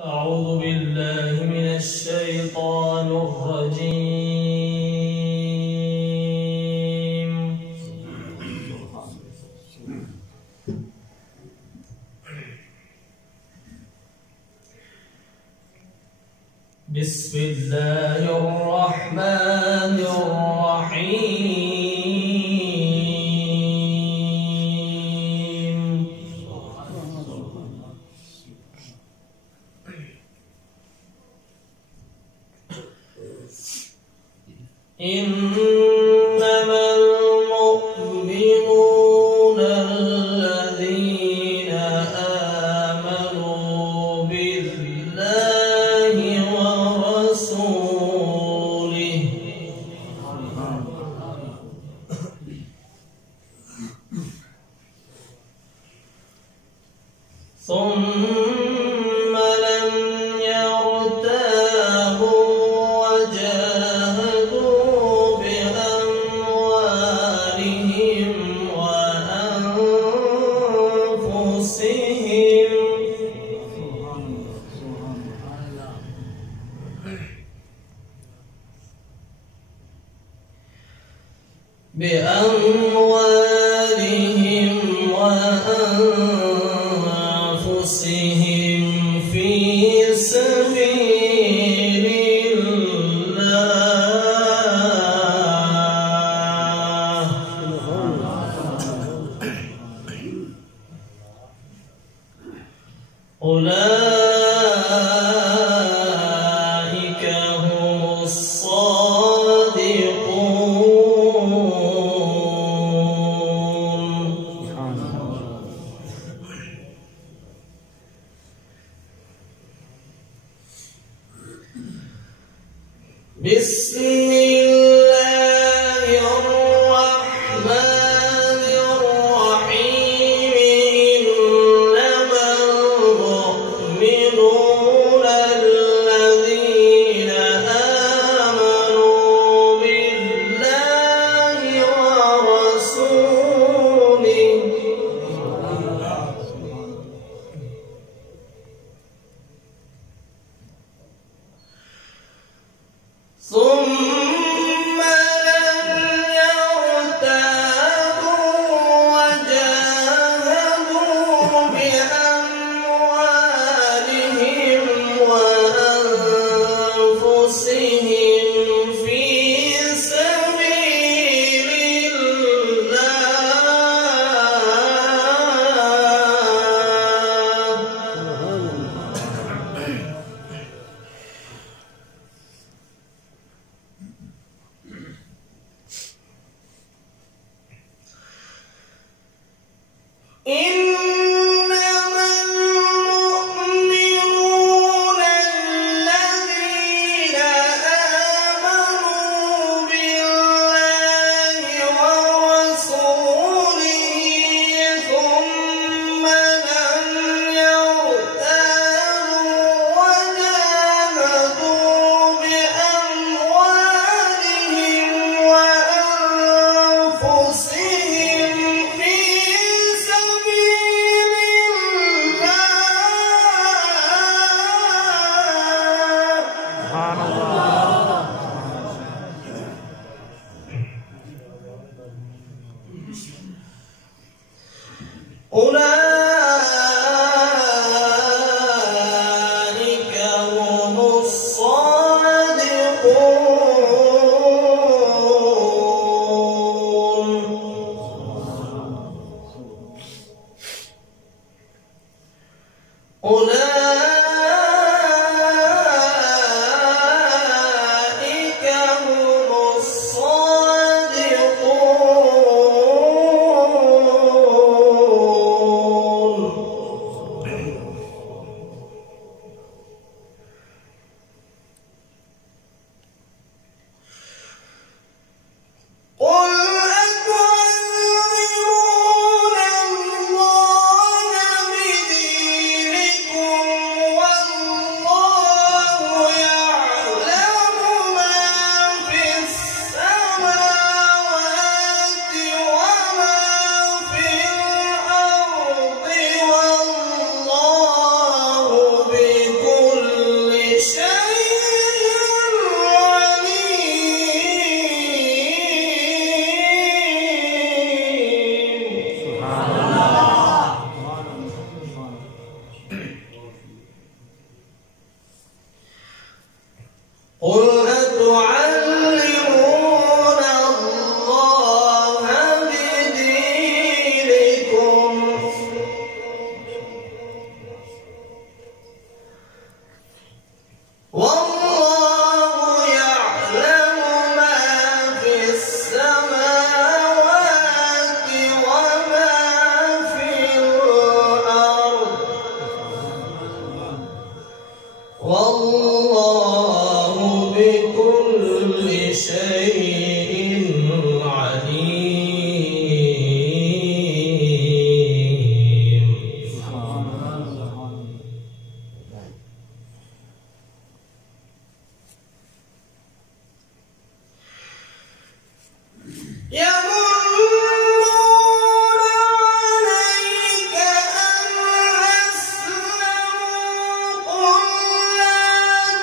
أعوذ بالله من الشيطان الرجيم. بسم الله الرحمن الرحيم. إنما المؤمنون الذين آمنوا بالله ورسوله ثم لم يرتابوا وجاهدوا بأموالهم وأنفسهم في سبيل الله. أولئك هم الصادقون. بسم الله الرحمن الرحيم. إنما المؤمنون الذين آمنوا بالله ورسوله ثم لم يرتابوا وجاهدوا بأموالهم وأنفسهم في سبيل إنما المؤمنون الذين آمنوا بالله ورسوله ثم لم يرتابوا وجاهدوا بأموالهم وأنفسهم في سبيل أولئك هم الصادقون. أولئك هم الصادقون. قل أتعلمون الله بدينكم والله يعلم ما في السماوات وما في الأرض والله بكل شيء عليم. يمنون عليك أن أسلموا قل لا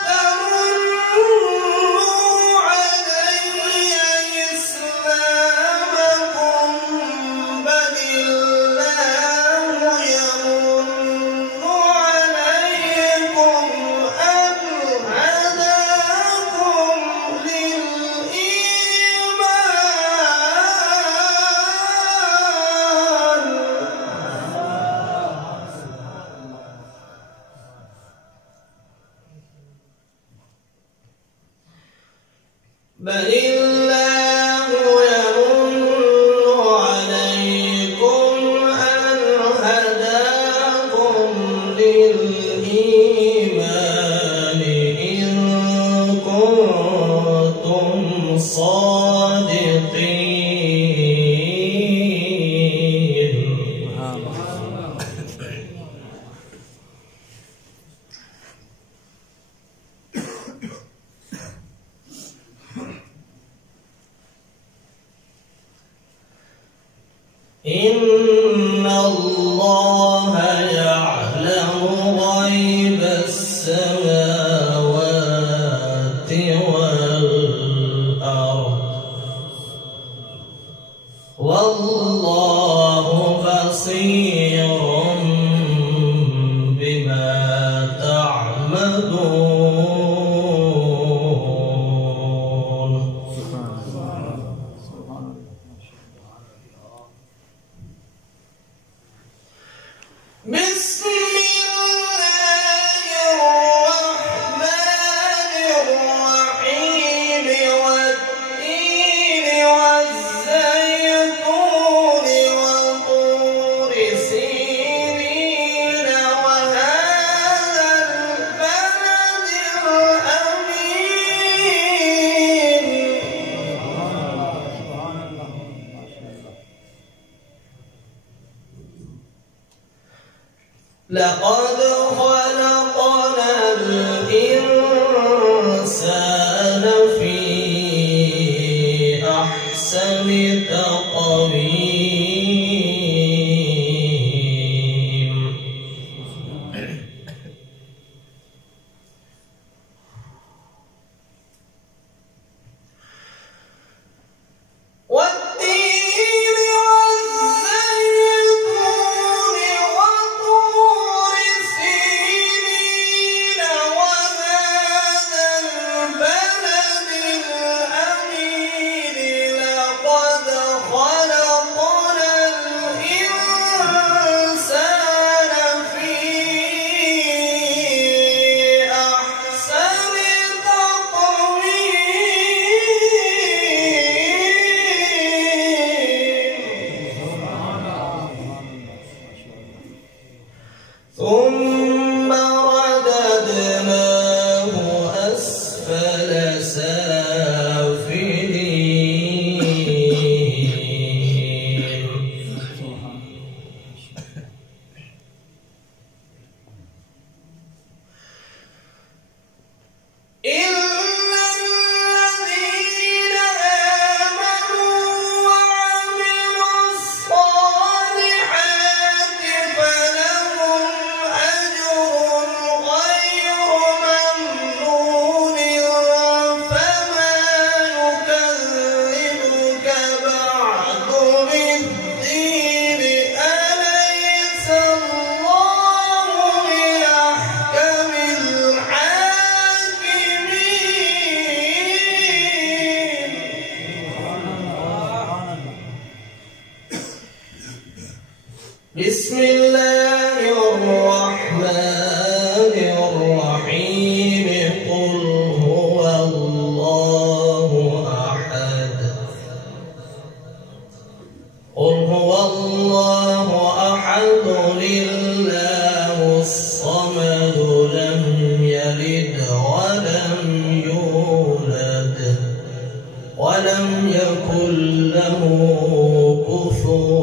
تمنوا علي إسلامكم بل الله يمن عليكم أن هداكم بل الله يمن عليكم أن هداكم للإيمان إن كنتم صادقين. إن الله يعلم غيب السماوات والأرض والله بصير بما تعملون. بسم الله الرحمن الرحيم والتين والزيتون وطور سينين وهذا البلد الأمين. لقد خلقنا الإنسان في أحسن تقويم. والتين والزيتون وطور سينين الصمد لم يلد ولم يولد ولم يكن له كفوا